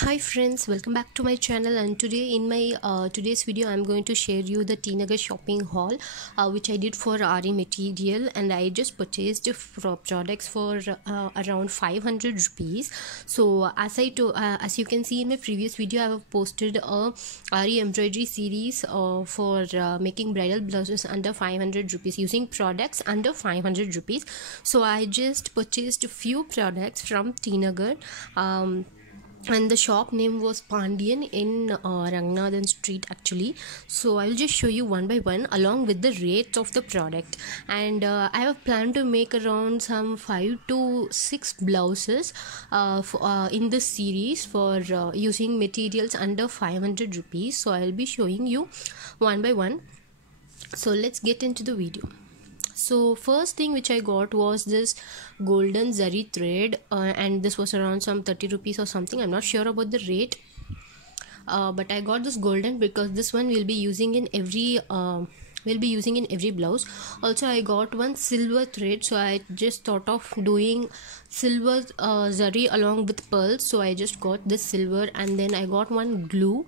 Hi friends, welcome back to my channel. And today in my today's video I'm going to share you the Tnagar shopping haul which I did for Aari material, and I just purchased products for around 500 rupees. So as you can see in my previous video, I have posted a Aari embroidery series for making bridal blouses under 500 rupees using products under 500 rupees. So I just purchased a few products from Tnagar, and the shop name was Pandian in Ranganathan Street actually. So I will just show you one by one along with the rates of the product. And I have planned to make around some 5 to 6 blouses in this series for using materials under 500 rupees. So I will be showing you one by one. So let's get into the video. So first thing which I got was this golden zari thread, and this was around some 30 rupees or something. I'm not sure about the rate, but I got this golden because this one will be using in every blouse. Also I got one silver thread, so I just thought of doing silver zari along with pearls, so I just got this silver. And then I got one glue.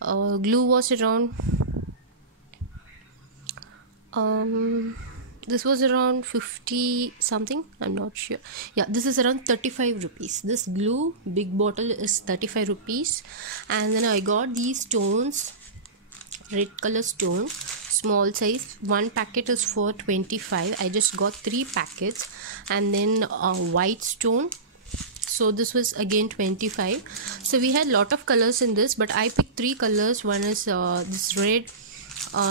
Glue was around this was around 50 something, I'm not sure. Yeah, this is around 35 rupees. This glue big bottle is 35 rupees. And then I got these stones, red color stone, small size. One packet is for 25. I just got 3 packets. And then white stone, so this was again 25. So we had lot of colors in this, but I picked 3 colors. One is this red,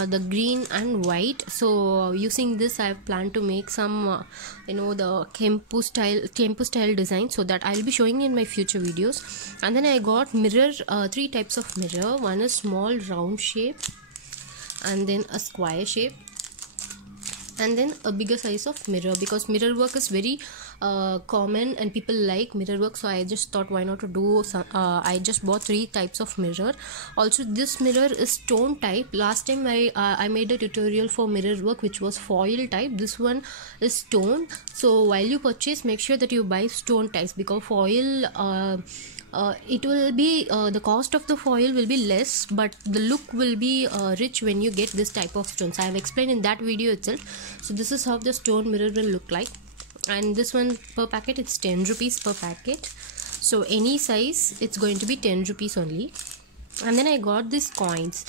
the green and white. So using this I have planned to make some the kempu style design, so that I'll be showing in my future videos. And then I got mirror, 3 types of mirror. One is small round shape, and then a square shape, and then a bigger size of mirror, because mirror work is very common and people like mirror work. So I just thought, why not to do some, I just bought 3 types of mirror. Also this mirror is stone type. Last time I made a tutorial for mirror work which was foil type. This one is stone. So while you purchase, make sure that you buy stone types, because foil it will be the cost of the foil will be less, but the look will be rich when you get this type of stones. I have explained in that video itself. So this is how the stone mirror will look like. And this one per packet, it's 10 rupees per packet. So any size, it's going to be 10 rupees only. And then I got these coins,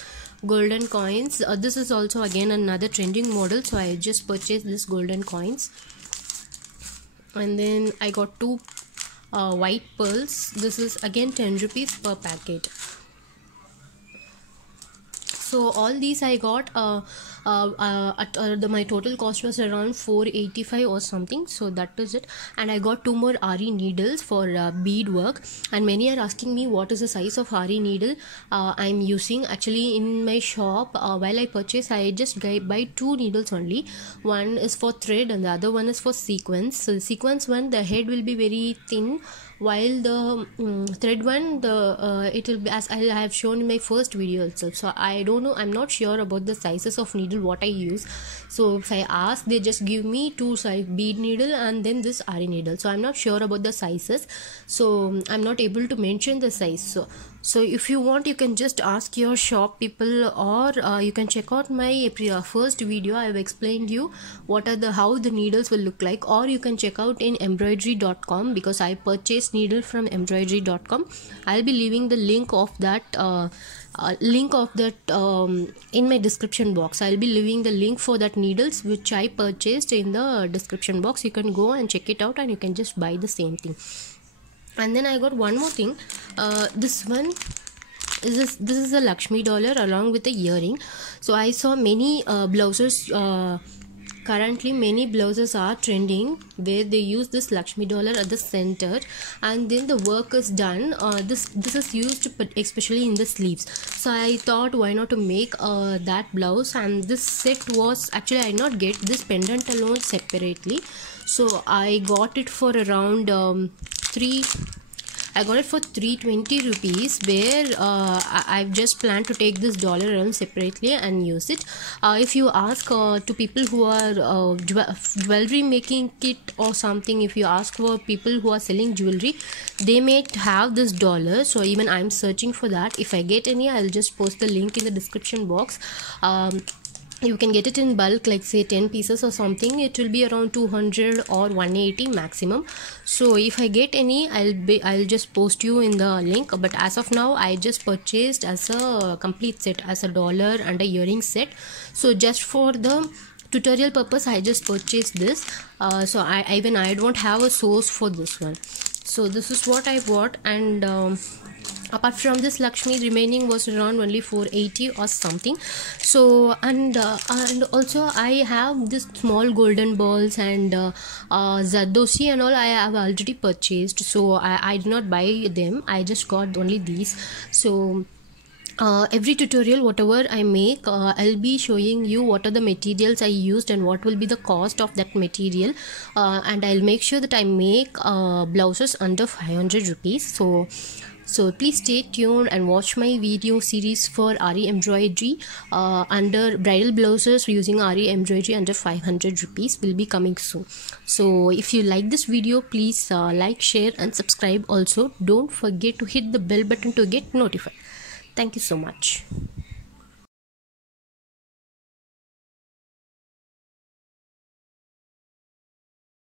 golden coins. This is also again another trending model, so I just purchased this golden coins. And then I got 2 white pearls. This is again 10 rupees per packet. So all these I got my total cost was around 485 or something. So that is it. And I got 2 more Aari needles for bead work. And many are asking me what is the size of Aari needle I'm using. Actually in my shop, while I purchase, I just buy 2 needles only. One is for thread and the other one is for sequence. So the sequence one, the head will be very thin, while the thread one, it will be as I have shown in my first video itself. So I don't know, I'm not sure about the sizes of needle what I use. So if I ask, they just give me 2 size bead needle and then this Aari needle. So I'm not sure about the sizes, so I'm not able to mention the size. So if you want, you can just ask your shop people, or you can check out my first video. I have explained you how the needles will look like, or you can check out in embroidery.com, because I purchased needle from embroidery.com. I'll be leaving the link of that in my description box. I'll be leaving the link for that needles which I purchased in the description box. You can go and check it out, and you can just buy the same thing. And then I got one more thing. This one is this is a Lakshmi dollar along with the earring. So I saw many blouses. Currently many blouses are trending where they use this Lakshmi dollar at the center, and then the work is done. This is used especially in the sleeves. So I thought, why not to make that blouse. And this set was, actually I not get this pendant alone separately, so I got it for around I got it for 320 rupees, where I've just planned to take this dollar around separately and use it. If you ask to people who are jewelry making kit or something, if you ask for people who are selling jewelry, they may have this dollar. So even I'm searching for that. If I get any, I'll just post the link in the description box. You can get it in bulk, like say 10 pieces or something. It will be around 200 or 180 maximum. So if I get any, I'll just post you in the link. But as of now, I just purchased as a complete set, as a dollar and a earring set. So just for the tutorial purpose, I just purchased this. So I don't have a source for this one. So this is what I bought. And apart from this Lakshmi, remaining was around only 480 or something. So and also I have this small golden balls and Zardosi and all I have already purchased. So I did not buy them, I just got only these. So every tutorial whatever I make, I'll be showing you what are the materials I used and what will be the cost of that material, and I'll make sure that I make blouses under 500 rupees. So please stay tuned and watch my video series for Aari embroidery under bridal blouses using Aari embroidery under 500 rupees will be coming soon. So if you like this video, please like, share and subscribe. Also don't forget to hit the bell button to get notified. Thank you so much.